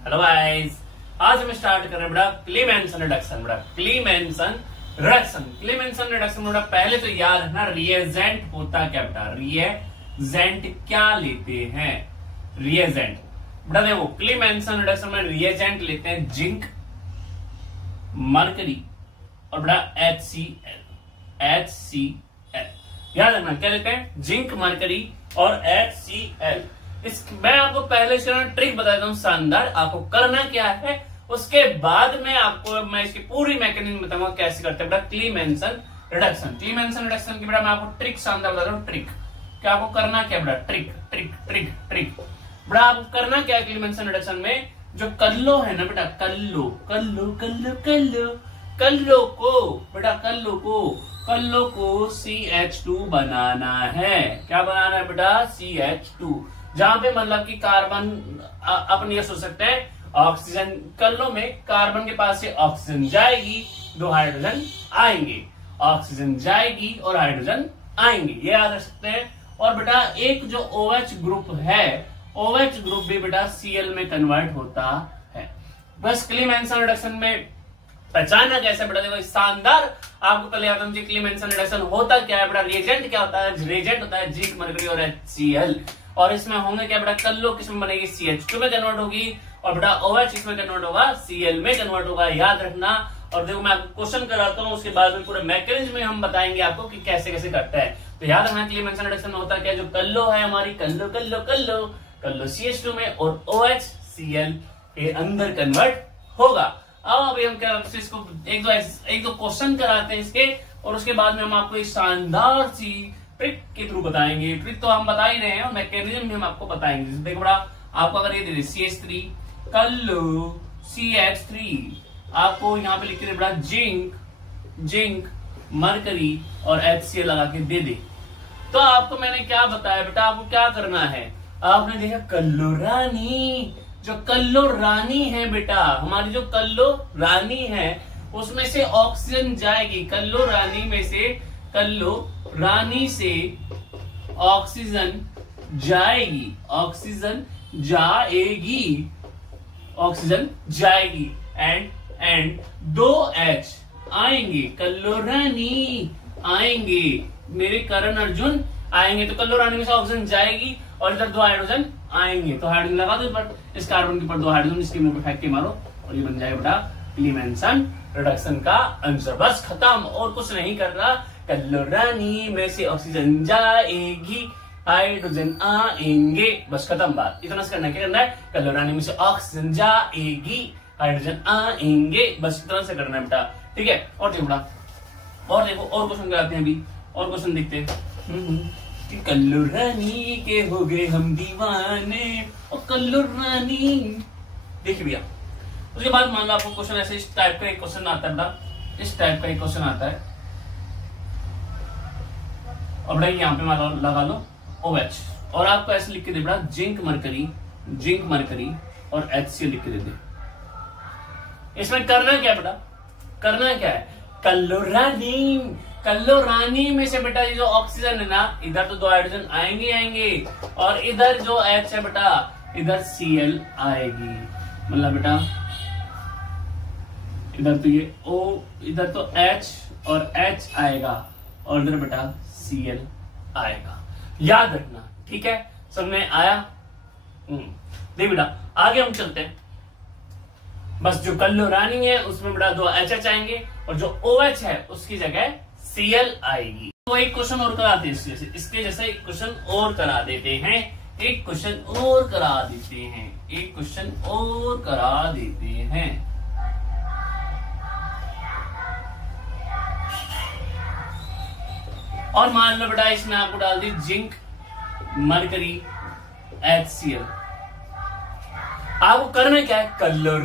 Hello guys, आज हम start कर रहे हैं बेटा क्लीमेंसन रिडक्शन। बेटा क्लीमेंसन रिडक्शन बेटा पहले तो याद रखना रिएजेंट होता क्या बेटा, रिएजेंट क्या लेते हैं, रिएजेंट बेटा देखो क्लीमेंसन रिडक्शन में रिएजेंट लेते हैं जिंक, मरकरी और बेटा HCl। याद रखना क्या लेते हैं, जिंक, मरकरी और HCl। मैं आपको पहले से ट्रिक बता देता हूं शानदार, आपको करना क्या है उसके बाद में आपको मैं इसकी पूरी मैकेनिज्म बताऊंगा कैसे करते हैं बेटा क्लीमेंसन रिडक्शन। क्लीमेंसन रिडक्शन की बेटा मैं आपको ट्रिक शानदार बता रहा हूं। ट्रिक क्या आपको करना क्या बेटा, ट्रिक ट्रिक ट्रिक ट्रिक बेटा आपको करना क्या है क्लीमेंसन रिडक्शन में, जो कल्लो है ना बेटा, कल्लो कल्लो कल्लो कल्लो कल्लो को बेटा कल्लो को CH2 बनाना है। क्या बनाना है बेटा, CH2। जहां पे मतलब कि कार्बन अपन ये सोच सकते हैं ऑक्सीजन, कल्लो में कार्बन के पास से ऑक्सीजन जाएगी, दो हाइड्रोजन आएंगे, ऑक्सीजन जाएगी और हाइड्रोजन आएंगे, ये याद रख सकते हैं। और बेटा एक जो OH ग्रुप है, OH ग्रुप भी बेटा Cl में कन्वर्ट होता है। बस क्लीमेंसन रिडक्शन में पहचाना कैसे बेटा, देखो शानदार आपको पहले याद है क्लीमेंसन रिडक्शन होता क्या है बेटा, रिएजेंट क्या होता है, रिएजेंट होता है जिंक, मरकरी और HCl। और इसमें होंगे क्या बेटा, कल्लो किसमें बनेगी, CH2 में कन्वर्ट होगी, और बेटा OH इसमें कन्वर्ट होगा, Cl में कन्वर्ट होगा, याद रखना। और देखो मैं आपको क्वेश्चन कराता हूँ, उसके बाद में पूरे मैकेनिज्म में हम बताएंगे आपको कि कैसे कैसे करता है। तो याद रखना क्लीमेंसन रिडक्शन में होता है क्या, जो कल्लो है हमारी, कल्लो CH2 में और OH Cl के अंदर कन्वर्ट होगा। अब अभी हम क्या इसको एक दो क्वेश्चन कराते हैं इसके, और उसके बाद में हम आपको एक शानदार सी ट्रिक के थ्रू बताएंगे। ट्रिक तो हम बता ही रहे हैं और मैकेनिज्म भी हम आपको बताएंगे। देखो बड़ा आपको अगर ये दे दे CH3 कल्लो CH3, आपको यहाँ पे लिख के दे बड़ा जिंक मरकरी और HCl लगा के दे दे, तो आपको मैंने क्या बताया बेटा, आपको क्या करना है। आपने देखा कल्लो रानी, जो कल्लो रानी है बेटा, हमारी जो कल्लो रानी है उसमें से ऑक्सीजन जाएगी, कल्लो रानी से ऑक्सीजन जाएगी, ऑक्सीजन जाएगी एंड दो H आएंगे, कल्लो रानी आएंगे, मेरे करण अर्जुन आएंगे, तो कल्लो रानी में से ऑक्सीजन जाएगी और इधर दो हाइड्रोजन आएंगे, तो हाइड्रोजन लगा दो पर इस कार्बन के ऊपर दो हाइड्रोजन, इसके मुंह पे फेंक के मारो और ये बन जाएगा बेटा क्लीमेंसन रिडक्शन का आंसर। बस खत्म, और कुछ नहीं कर रहा। कल्लो रानी में से ऑक्सीजन जाएगी, हाइड्रोजन आएंगे, बस खत्म बात। इतना से करना है, क्या करना है, कल्लो रानी में से ऑक्सीजन जाएगी, हाइड्रोजन आएंगे, बस इतना से करना है बेटा, ठीक है। और देखो बेटा, और देखो और क्वेश्चन कराते हैं अभी, और क्वेश्चन देखते हैं कि कल्लो रानी के हो गए हम दीवाने, और कल्लो रानी, देखिए भैया। उसके बाद मान लो आपको क्वेश्चन ऐसे इस टाइप का एक क्वेश्चन आता है बेटा, इस टाइप का एक क्वेश्चन आता है, और बेटा यहाँ पे मान लो लगा लो OH, और आपको ऐसे लिख के दे बेटा जिंक मरकरी और HCl लिख के दे दे। इसमें करना क्या बेटा, करना क्या है, कल्लो रानी में से बेटा ये जो ऑक्सीजन है ना, इधर तो दो हाइड्रोजन आएंगे और इधर जो H है बेटा, इधर Cl आएगी, मतलब बेटा इधर तो ये O, इधर तो H और H आएगा, और इधर बेटा Cl आएगा, याद रखना, ठीक है, समझ में आया। देख बेटा आगे हम चलते हैं। बस जो कल्लो रानी है उसमें बेटा दो HH आएंगे, और जो OH है उसकी जगह Cl आएगी। तो एक क्वेश्चन और करा देते हैं, इसके जैसे एक क्वेश्चन और करा देते हैं, एक क्वेश्चन और करा देते हैं। और मान लो बेटा इसमें आपको डाल दी जिंक मरकरी HCl। आपको करना क्या है, कल्लो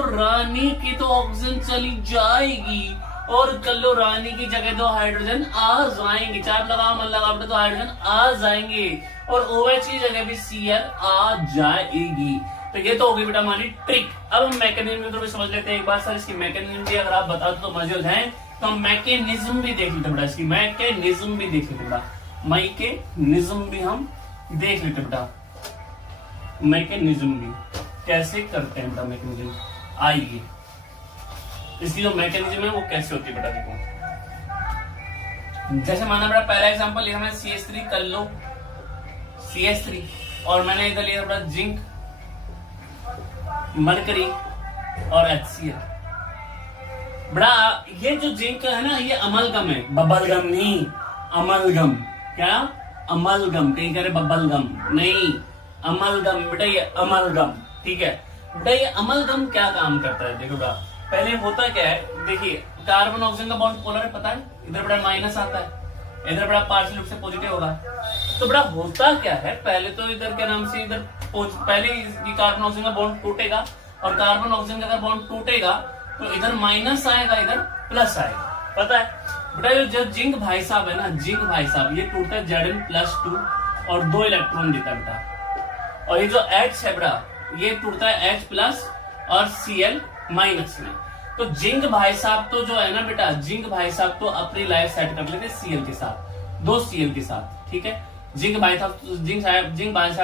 रानी की तो ऑक्सीजन चली जाएगी, और कल्लो रानी की जगह दो हाइड्रोजन आ जाएंगे, चाहे लगाओ मन लगाओ बेटा, तो हाइड्रोजन आ जाएंगे, और OH की जगह भी Cl आ जाएगी। तो ये तो होगी बेटा हमारी ट्रिक। अब हम मैकेनिज्म तो भी समझ लेते हैं एक बार। सर इसकी मैकेनिज्म भी अगर आप बता दो तो मजे हो जाए, तो हम मैकेनिज्म भी देख लेते बेटा, इसकी मैकेनिज्म भी देख लेते बेटा, मैकेनिज्म भी हम देख लेते बेटा। मैकेनिज्म भी कैसे करते हैं बेटा, मैकेनिज्म आइए इसकी जो मैकेनिज्म है वो कैसे होती है बेटा। देखो जैसे माना बेटा पहला एग्जांपल लिया मैंने CH3 कर लो, CH3 और मैंने इधर लिया बेटा जिंक, मरकरी और HCl। बड़ा ये जो जिंक है ना ये अमलगम है, बबलगम नहीं, अमलगम। क्या अमलगम, कहीं कह रहे बबलगम नहीं, अमलगम बेटा, ये अमलगम। ठीक है बेटा, ये अमलगम क्या काम करता है देखो बेटा। पहले होता क्या है, देखिए कार्बन ऑक्सीजन का बॉन्ड पोलर है, पता है, इधर बड़ा माइनस आता है, इधर बड़ा पार्शियल रूप से पॉजिटिव होगा। तो बड़ा होता क्या है, पहले तो इधर के नाम से इधर पहले ये कार्बन ऑक्सीजन का बॉन्ड टूटेगा, और कार्बन ऑक्सीजन का बॉन्ड टूटेगा तो इधर माइनस आएगा, इधर प्लस आएगा, पता है बेटा। जो जिंक भाई साहब है ना, जिंक भाई साहब ये टूटता है Zn+2 और 2 इलेक्ट्रॉन देता है बेटा। और ये जो H है बेटा ये टूटता है H+ और Cl- में। तो जिंक भाई साहब तो जो है ना बेटा, जिंक भाई साहब तो अपनी लाइफ सेट कर लेते Cl के साथ, 2 Cl के साथ। ठीक है, जिंक भाई साहब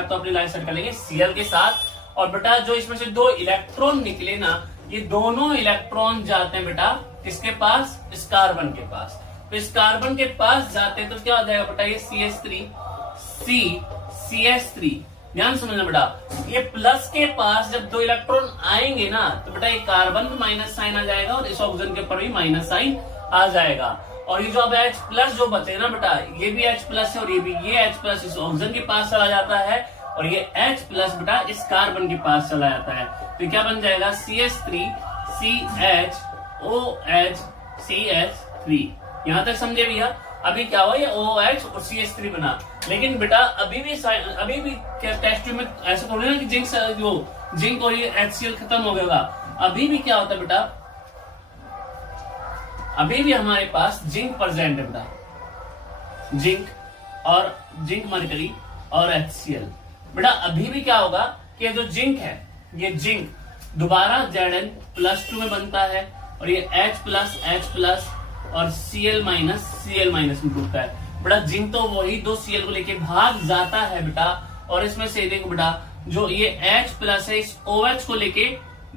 तो अपनी लाइफ सेट कर लेंगे Cl के साथ। और बेटा जो इसमें से 2 इलेक्ट्रॉन निकले ना, ये दोनों इलेक्ट्रॉन जाते हैं बेटा किसके पास, इस कार्बन के पास। तो इस कार्बन के पास जाते हैं तो क्या हो जाएगा बेटा, ये CH3 ध्यान समझना बेटा। ये प्लस के पास जब 2 इलेक्ट्रॉन आएंगे ना तो बेटा ये कार्बन में माइनस साइन आ जाएगा और इस ऑक्सीजन के ऊपर भी माइनस साइन आ जाएगा। और ये जो अब H+ जो बचे ना बेटा, ये भी H+ है और ये भी, ये H+ इस ऑक्सीजन के पास चला जाता है और ये H+ बेटा इस कार्बन के पास चला जाता है। तो क्या बन जाएगा, CH3CHOH यहां तक समझे भैया। अभी क्या हुआ, ये OH और CH3 बना। लेकिन बेटा अभी भी टेस्ट ट्यूब में ऐसा थोड़ी ना कि जिंक और ये HCl खत्म हो गया। अभी भी क्या होता है बेटा, अभी भी हमारे पास जिंक प्रेजेंट है बेटा, जिंक मरकरी और HCl। बेटा अभी भी क्या होगा कि ये जो जिंक है, ये जिंक दोबारा Zn+2 में बनता है और ये H+ और Cl- में टूटता है। बेटा जिंक तो वही 2 Cl को लेके भाग जाता है बेटा, और इसमें से देखो बेटा जो ये H+ है इस OH को लेके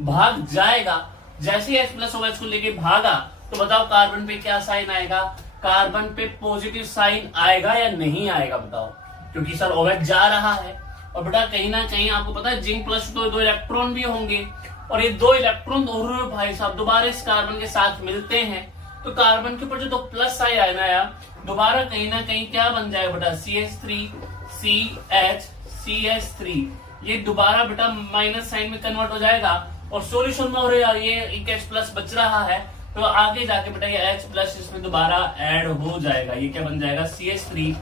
भाग जाएगा। जैसे ही H+ OH को लेके भागा तो बताओ कार्बन पे क्या साइन आएगा, कार्बन पे पॉजिटिव साइन आएगा या नहीं आएगा बताओ, क्योंकि सर OH जा रहा है। और बेटा कहीं ना कहीं आपको पता है जिंक प्लस 2 इलेक्ट्रॉन भी होंगे, और ये 2 इलेक्ट्रॉन दोनों भाई साहब दोबारा इस कार्बन के साथ मिलते हैं तो कार्बन के ऊपर जो 2 प्लस साइन आया ना यार, दोबारा कहीं ना कहीं क्या बन जाएगा बेटा, CH3 ये दोबारा बेटा माइनस साइन में कन्वर्ट हो जाएगा। और सॉल्यूशन में हो रहा है ये H+ बच रहा है, तो आगे जाके बेटा ये H+ इसमें दोबारा ऐड हो जाएगा। ये क्या बन जाएगा, CH3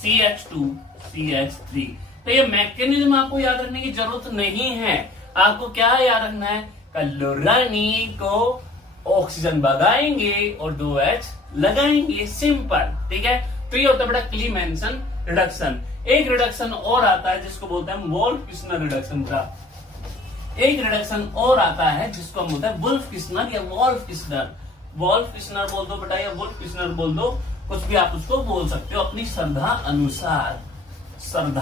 CH2 CH3। तो ये मैकेनिज्म आपको याद रखने की जरूरत नहीं है। आपको क्या याद रखना है, क्लोरानी को ऑक्सीजन भगाएंगे और 2H लगाएंगे, सिंपल। ठीक है, तो ये होता है बेटा क्लीमेंसन रिडक्शन। एक रिडक्शन और आता है जिसको बोलते हैं वोल्फ-किस्नर रिडक्शन का। एक रिडक्शन और आता है जिसको हम बोलते हैं वुल्फ-किस्नर या वोल्फ-किस्नर। वोल्फ-किस्नर बोल दो बेटा या वुल्फ-किस्नर बोल दो, कुछ भी आप उसको बोल सकते हो अपनी श्रद्धा अनुसार। सर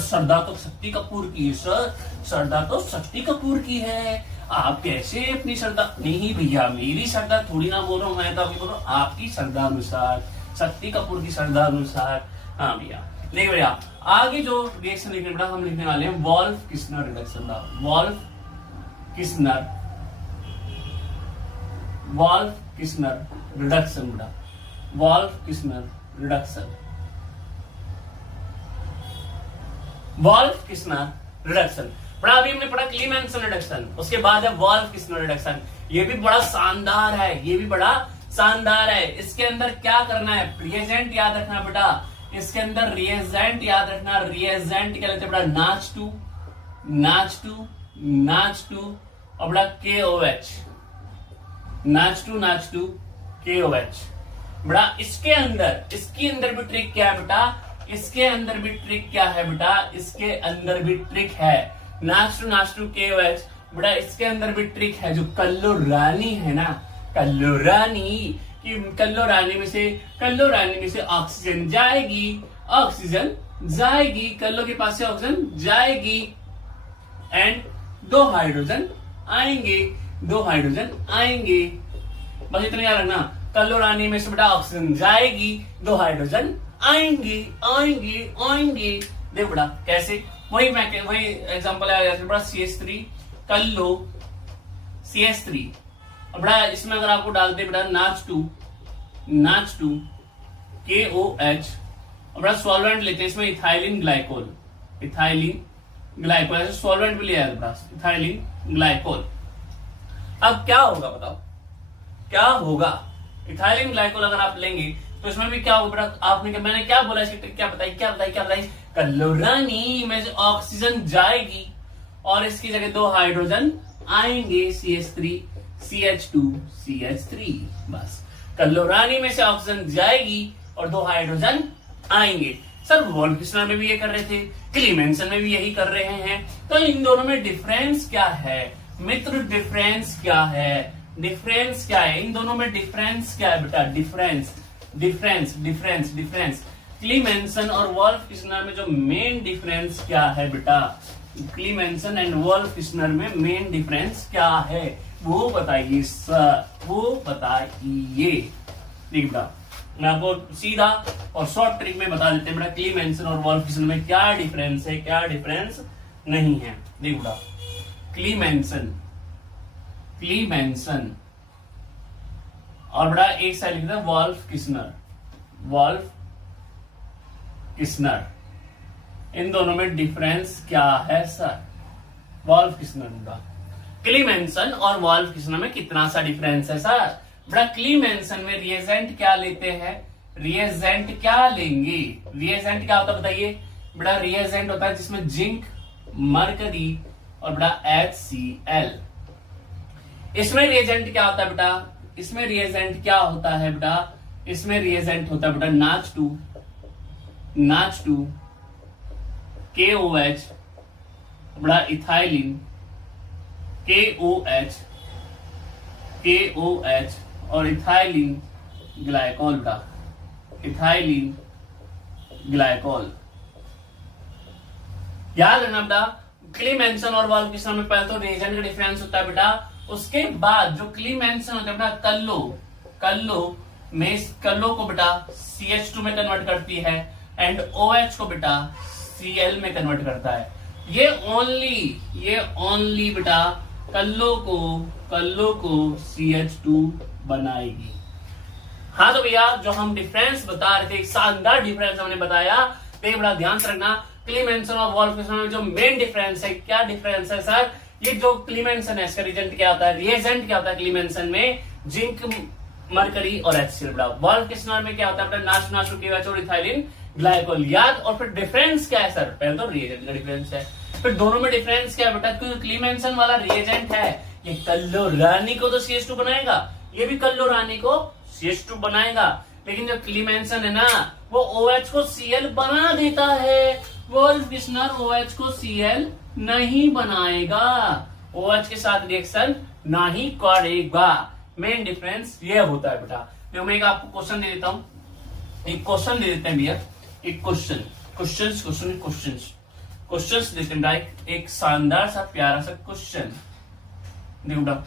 श्रद्धा तो शक्ति कपूर की है, सर श्रद्धा तो शक्ति कपूर की है, आप कैसे अपनी श्रद्धा, नहीं भैया मेरी श्रद्धा थोड़ी ना बोल रहा हूं मैं, तो अभी बोल रहा हूं आपकी श्रद्धा अनुसार, शक्ति कपूर की श्रद्धा अनुसार। हाँ भैया देखिए भैया आगे जो रिएक्शन लिखने बेटा हम लिखने वाले हैं वोल्फ-किस्नर रिडक्शन का। वोल्फ-किस्नर रिडक्शन बेटा, वोल्फ-किस्नर रिडक्शन, वोल्फ-किस्नर रिडक्शन। बड़ा अभी हमने पढ़ा क्लीमेंसन रिडक्शन, उसके बाद है वोल्फ-किस्नर रिडक्शन। ये भी बड़ा शानदार है, ये भी बड़ा शानदार है। इसके अंदर क्या करना है, रिएजेंट याद रखना बेटा, इसके अंदर रिएजेंट याद रखना। रिएजेंट क्या लेते हैं बेटा, NaCH2 और बेटा KOH, NaCH2 KOH। बेटा इसके अंदर भी ट्रिक क्या है बेटा, इसके अंदर भी ट्रिक क्या है बेटा, इसके अंदर भी ट्रिक है NaCH2 KOH। बेटा इसके अंदर भी ट्रिक है, जो क्लोरानी है ना, क्लोरानी में से ऑक्सीजन जाएगी, ऑक्सीजन जाएगी, कल्लो के पास से ऑक्सीजन जाएगी एंड 2 हाइड्रोजन आएंगे, 2 हाइड्रोजन आएंगे। बस इतना याद रखना, कल्लो रानी में से बेटा ऑक्सीजन जाएगी, 2 हाइड्रोजन आएंगे आएंगे आएंगे। देखो बेटा कैसे, वही एग्जांपल है बेटा CH3 कल्लो CH3। अब बेटा इसमें अगर आपको डालते बेटा NaCH2 KOH, और बेटा सॉल्वेंट लेते हैं इसमें इथाइलिन ग्लाइकोल, ऐसे सॉल्वेंट भी लिया बेटा इथाइलिन ग्लाइकोल। अब क्या होगा बताओ, क्या होगा? इथाइलिन ग्लाइकोल अगर आप लेंगे तो इसमें भी क्या होगा बेटा, आपने मैंने क्या बोला, इसकी ट्रिक क्या बताई? कल्लो रानी में से ऑक्सीजन जाएगी और इसकी जगह 2 हाइड्रोजन आएंगे, CH3 CH2 CH3। बस कल्लो रानी में से ऑक्सीजन जाएगी और 2 हाइड्रोजन आएंगे। सर वॉल्फ किस्नर में भी ये कर रहे थे, क्लीमेंसन में भी यही कर रहे हैं, तो इन दोनों में डिफरेंस क्या है मित्र? डिफरेंस क्या है? इन दोनों में डिफरेंस क्या है बेटा? डिफरेंस क्लीमेंसन और वॉल्फ किस्नर में जो मेन डिफरेंस क्या है बेटा? क्लीमेंसन एंड वॉल्फ किस्नर में मेन डिफरेंस क्या है वो बताइए सर, वो बताइए। ठीक बेटा, मैं आपको सीधा और शॉर्ट ट्रिक में बता देते हैं बेटा क्लीमेंसन और वॉल्फ किस्नर में क्या डिफरेंस है, क्या डिफरेंस नहीं है। देख बेटा, क्लीमेंसन और बड़ा एक साइड लिखता है वॉल्फ किस्नर, इन दोनों में डिफरेंस क्या है सर? वॉल्फ किस्नर का क्लीमेंसन और वॉल्फ किस्नर में कितना सा डिफरेंस है सर? बड़ा क्लीमेंसन में रिएजेंट क्या लेते हैं? रिएजेंट क्या लेंगे? रिएजेंट क्या होता है बताइए? बड़ा रिएजेंट होता है जिसमें जिंक, मरकरी और बड़ा HCl। इसमें रिएजेंट क्या होता है बेटा? इसमें रिएजेंट क्या होता है बेटा? इसमें रिएजेंट होता है बेटा NaCH2 KOH, बड़ा इथाइलिन KOH और इथाइलिन ग्लाइकोल का, इथाइलिन ग्लाइकोल। याद रखना बेटा, क्लीमेंसन और वॉल्फ किस्नर में पहले तो रिएजेंट का डिफरेंस होता है बेटा, उसके बाद जो क्लीमेंसन होता है बेटा कल्लो को बेटा CH2 में कन्वर्ट करती है एंड OH को बेटा Cl में कन्वर्ट करता है। ये ओनली बेटा कल्लो को CH2 बनाएगी। हाँ तो भैया जो हम डिफरेंस बता रहे थे, एक शानदार डिफरेंस हमने बताया, तो बड़ा ध्यान से रखना। क्लीमेंसन और वॉल्फ किस्नर में जो मेन डिफरेंस है, क्या डिफरेंस है सर? ये जो क्लीमेंसन है इसका रिएजेंट क्या होता है? क्लीमेंसन में जिंक, मरकरी और HCl। वॉल्फ किस्नर में क्या होता है बेटा? NaCH2 KOH और इथाइलिन ग्लाइकोल। याद, और फिर डिफरेंस क्या है सर? पहले तो रिएजेंट का डिफरेंस है, फिर दोनों में डिफरेंस क्या है बेटा? क्योंकि क्लीमेंसन वाला रिएजेंट है, ये कल्लो रानी को तो CH2 बनाएगा, ये भी कल्लो रानी को CH2 बनाएगा, लेकिन जो क्लीमेंसन है ना वो OH को Cl बना देता है, वॉल्फ किस्नर OH को Cl नहीं बनाएगा, OH के साथ रिएक्शन नहीं करेगा। मेन डिफरेंस ये होता है बेटा। मैं आपको क्वेश्चन दे देता हूं, एक क्वेश्चन दे देते हैं भैया, एक क्वेश्चंस देते हैं, एक शानदार सा प्यारा सा क्वेश्चन। देखो बेटा,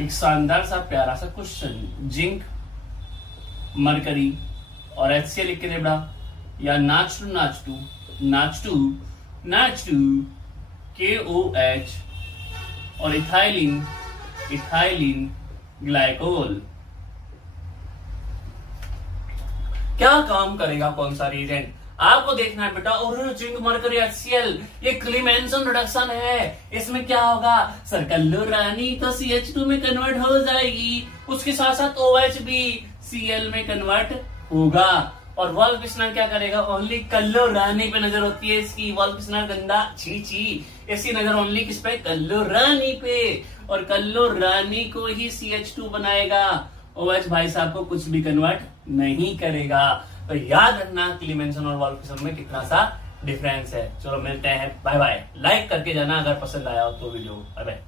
एक शानदार सा प्यारा सा क्वेश्चन, जिंक, मरकरी और HCl लिख के दे बेटा, या NaCH2 KOH और इथाइलिन ग्लाइकोल। क्या काम करेगा कौन सा रिएजेंट? आपको देखना है बेटा। और जिंक, मरकरी, HCl ये क्लीमेंसन रिडक्शन है, इसमें क्या होगा सर? कल्लो रानी तो CH2 में कन्वर्ट हो जाएगी, उसके साथ साथ OH भी Cl में कन्वर्ट होगा। और वॉल्फ किस्नर क्या करेगा? ओनली कल्लो रानी पे नजर होती है इसकी, वॉल्फ किस्नर गंदा छी, इसकी नजर ओनली किस पे? कल्लो रानी पे, और कल्लो रानी को ही CH2 बनाएगा, OH भाई साहब को कुछ भी कन्वर्ट नहीं करेगा। तो याद रखना क्लीमेंसन और वॉल्फ किस्नर में कितना सा डिफरेंस है। चलो मिलते हैं, बाय बाय। लाइक करके जाना अगर पसंद आया हो तो वीडियो। Bye bye.